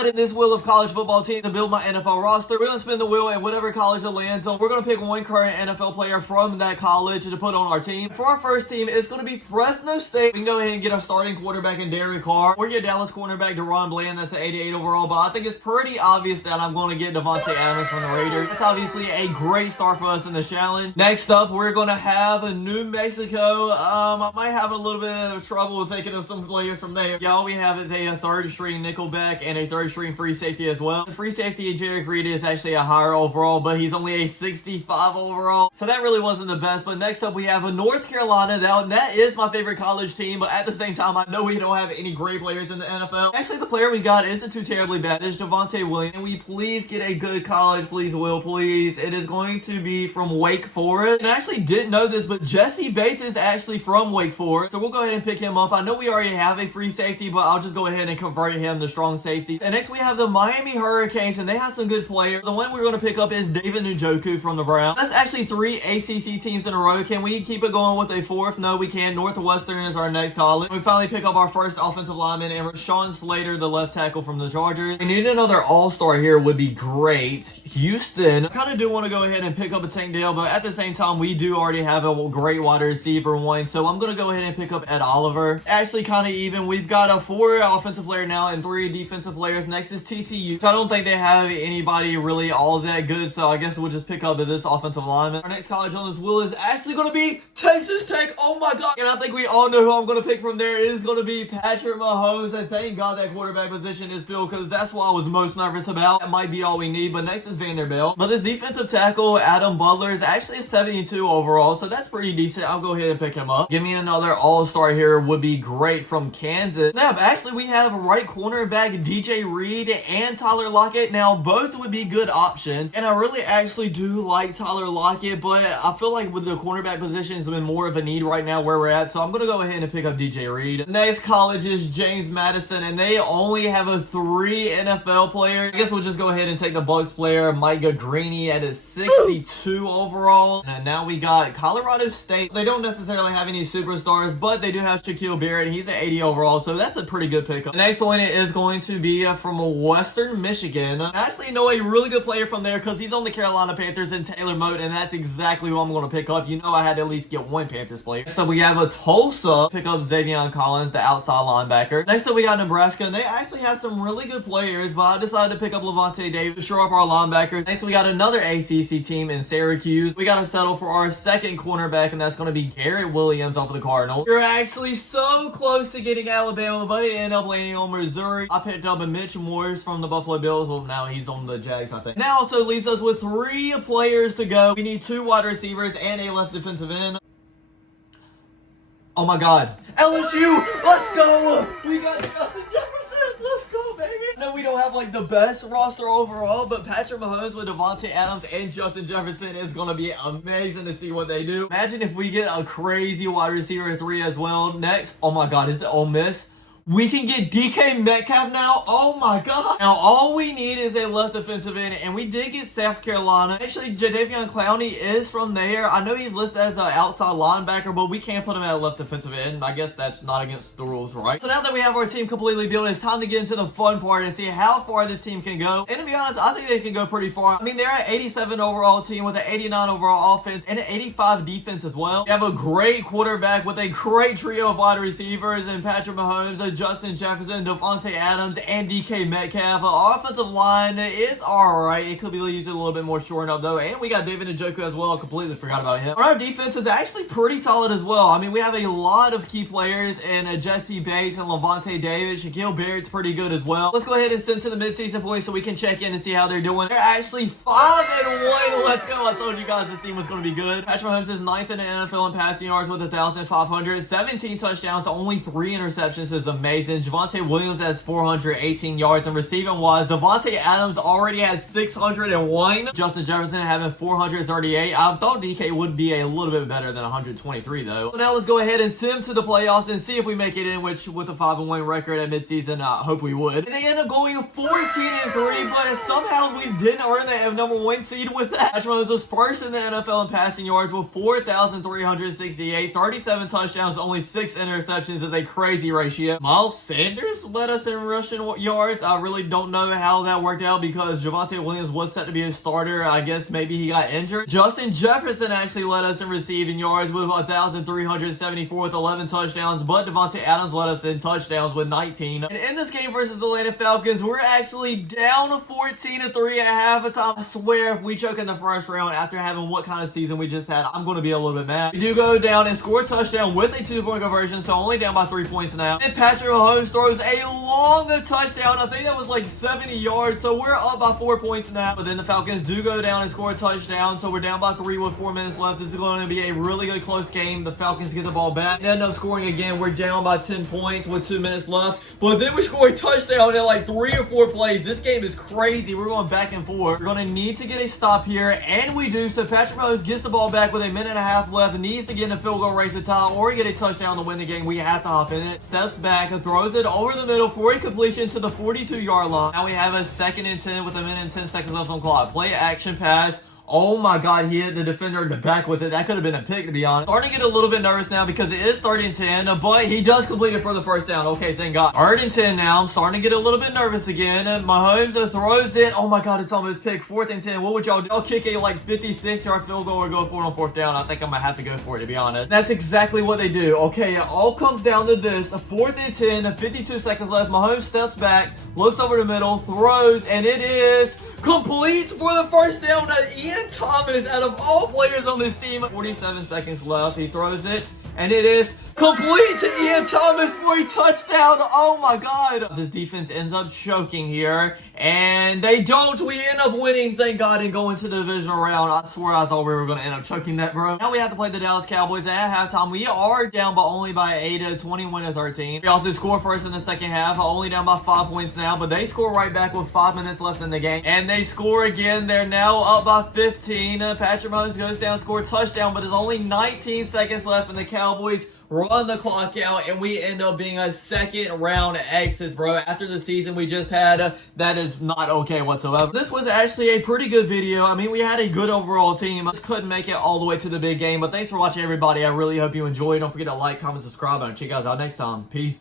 highlighting this wheel of college football team to build my NFL roster. We're going to spin the wheel and whatever college it lands on, we're going to pick one current NFL player from that college to put on our team. For our first team, it's going to be Fresno State. We can go ahead and get our starting quarterback in Derek Carr, or get Dallas cornerback DeRon Bland. That's an 88 overall, but I think it's pretty obvious that I'm going to get Devontae Adams from the Raiders. That's obviously a great start for us in the challenge. Next up, we're going to have New Mexico. I might have a little bit of trouble taking some players from there. Yeah, all we have is a third string nickelback and a third string free safety as well. The free safety, Jarek Reed, is actually a higher overall, but he's only a 65 overall, so that really wasn't the best. But next up, we have a North Carolina. Now, that is my favorite college team, but at the same time, I know we don't have any great players in the NFL. Actually, the player we got isn't too terribly bad. It's Javonte Williams. Can we please get a good college? Please, Will, please. It is going to be from Wake Forest. And I actually didn't know this, but Jesse Bates is actually from Wake Forest, so we'll go ahead and pick him up. I know we already have a free safety, but I'll just go ahead and convert him to strong safety. And next, we have the Miami Hurricanes, and they have some good players. The one we're going to pick up is David Njoku from the Browns. That's actually 3 ACC teams in a row. Can we keep it going with a fourth? No, we can. Northwestern is our next college. We finally pick up our first offensive lineman, and Rashawn Slater, the left tackle from the Chargers. We need another all-star here would be great. Houston. I kind of do want to go ahead and pick up a Tank Dell, but at the same time, we do already have a great wide receiver one, so I'm going to go ahead and pick up Ed Oliver. Actually, kind of even. We've got a 4 offensive player now and 3 defensive players. Next is TCU. So I don't think they have anybody really all that good, so I guess we'll just pick up this offensive lineman. Our next college on this wheel is actually going to be Texas Tech. Oh my god. And I think we all know who I'm going to pick from there. It is going to be Patrick Mahomes, and thank God that quarterback position is filled, because that's what I was most nervous about. That might be all we need, but next is Vanderbilt. But this defensive tackle, Adam Butler, is actually a 72 overall, so that's pretty decent. I'll go ahead and pick him up. Give me another all-star here would be great from Kansas. Now, actually, we have right cornerback DJ Reed and Tyler Lockett. Now, both would be good options, and I really actually do like Tyler Lockett, but I feel like with the cornerback position has been more of a need right now where we're at, so I'm going to go ahead and pick up DJ Reed. Next college is James Madison, and they only have a 3 NFL player. I guess we'll just go ahead and take the Bucks player, Micah Greeny, at a 62 overall. And now we got Colorado State. They don't necessarily have any superstars, but they do have Shaquille Barrett. He's an 80 overall, so that's a pretty good pickup. The next one is going to be from Western Michigan. I actually know a really good player from there because he's on the Carolina Panthers and Taylor Mote, and that's exactly who I'm going to pick up. You know I had to at least get one Panthers player. So we have a Tulsa. Pick up Xavion Collins, the outside linebacker. Next up, we got Nebraska, and they actually have some really good players, but I decided to pick up Levante Davis to shore up our linebackers. Next, we got another ACC team in Syracuse. We got to settle for our second cornerback, and that's going to be Garrett Williams off of the Cardinals. You're actually so close to getting Alabama, but it ended up landing on Missouri. I picked up a Mitch Morse from the Buffalo Bills. Well, now he's on the Jags, I think. Now also leaves us with 3 players to go. We need 2 wide receivers and a left defensive end. Oh my god. LSU! Let's go! We got Justin Jefferson! Let's go, baby! No, we don't have like the best roster overall, but Patrick Mahomes with Devontae Adams and Justin Jefferson is going to be amazing to see what they do. Imagine if we get a crazy wide receiver 3 as well. Next, oh my god, is it Ole Miss? We can get DK Metcalf now. Oh my god. Now all we need is a left defensive end, and we did get South Carolina. Actually, Jadeveon Clowney is from there. I know he's listed as an outside linebacker, but we can't put him at a left defensive end. I guess that's not against the rules, right? So now that we have our team completely built, it's time to get into the fun part and see how far this team can go. And to be honest, I think they can go pretty far. I mean, they're an 87 overall team with an 89 overall offense and an 85 defense as well. We have a great quarterback with a great trio of wide receivers and Patrick Mahomes, Justin Jefferson, Devontae Adams, and DK Metcalf. Our offensive line is alright. It could be used a little bit more shoring up though. And we got David Njoku as well. I completely forgot about him. But our defense is actually pretty solid as well. I mean, we have a lot of key players in Jesse Bates and Levante David. Shaquille Barrett's pretty good as well. Let's go ahead and send to the midseason points so we can check in and see how they're doing. They're actually 5-1. Let's go. I told you guys this team was going to be good. Patrick Mahomes is 9th in the NFL in passing yards with 1,500. 17 touchdowns to only 3 interceptions is amazing. Javonte Williams has 418 yards, and receiving wise, Devontae Adams already has 601. Justin Jefferson having 438. I thought DK would be a little bit better than 123 though. So now let's go ahead and sim to the playoffs and see if we make it in, which with a 5-1 record at midseason, I hope we would. And they end up going 14-3, but somehow we didn't earn the number 1 seed with that. Patrick Mahomes was first in the NFL in passing yards with 4,368, 37 touchdowns, only 6 interceptions is a crazy ratio. Miles Sanders led us in rushing yards. I really don't know how that worked out because Javonte Williams was set to be a starter. I guess maybe he got injured. Justin Jefferson actually led us in receiving yards with 1,374 with 11 touchdowns, but Devontae Adams led us in touchdowns with 19. And in this game versus the Atlanta Falcons, we're actually down 14-3 at halftime. I swear if we choke in the first round after having what kind of season we just had, I'm going to be a little bit mad. We do go down and score a touchdown with a 2-point conversion, so only down by 3 points now. And Patrick Mahomes throws a long touchdown. I think that was like 70 yards, so we're up by 4 points now. But then the Falcons do go down and score a touchdown, so we're down by 3 with 4 minutes left. This is going to be a really good close game. The Falcons get the ball back and end up scoring again. We're down by 10 points with 2 minutes left, but then we score a touchdown in like 3 or 4 plays. This game is crazy. We're going back and forth. We're going to need to get a stop here, and we do. So Patrick Mahomes gets the ball back with a minute and a half left, needs to get in the field goal race to tie or get a touchdown to win the game. We have to hop in it. Steps back and throws it over the middle for a completion to the 42-yard line. Now we have a 2nd and 10 with a minute and 10 seconds left on the clock. Play action pass. Oh my god, he hit the defender in the back with it. That could have been a pick, to be honest. Starting to get a little bit nervous now because it is 3rd and 10, but he does complete it for the first down. Okay, thank god. 3rd and 10 now. I'm starting to get a little bit nervous again. Mahomes throws it. Oh my god, it's almost picked. 4th and 10. What would y'all do? I'll kick a like 56-yard field goal or go for it on 4th down. I think I'm gonna have to go for it, to be honest. That's exactly what they do. Okay, it all comes down to this. 4th and 10, 52 seconds left. Mahomes steps back, looks over the middle, throws, and it is complete for the first down to Ian Thomas out of all players on this team. 47 seconds left. He throws it, and it is complete to Ian Thomas for a touchdown. Oh my god. This defense ends up choking here, and they don't. We end up winning, thank god, and going to the divisional round. I swear I thought we were going to end up choking that, bro. Now we have to play the Dallas Cowboys at halftime. We are down by only by 8, 21-13. We also score first in the second half, only down by 5 points now, but they score right back with 5 minutes left in the game, and they score again. They're now up by 15. Patrick Mahomes goes down, score a touchdown, but there's only 19 seconds left, and the Cowboys run the clock out, and we end up being a 2nd round exit, bro. After the season we just had, that is not okay whatsoever. This was actually a pretty good video. I mean, we had a good overall team. I just couldn't make it all the way to the big game, but thanks for watching, everybody. I really hope you enjoyed. Don't forget to like, comment, subscribe, and I'll check you guys out next time. Peace.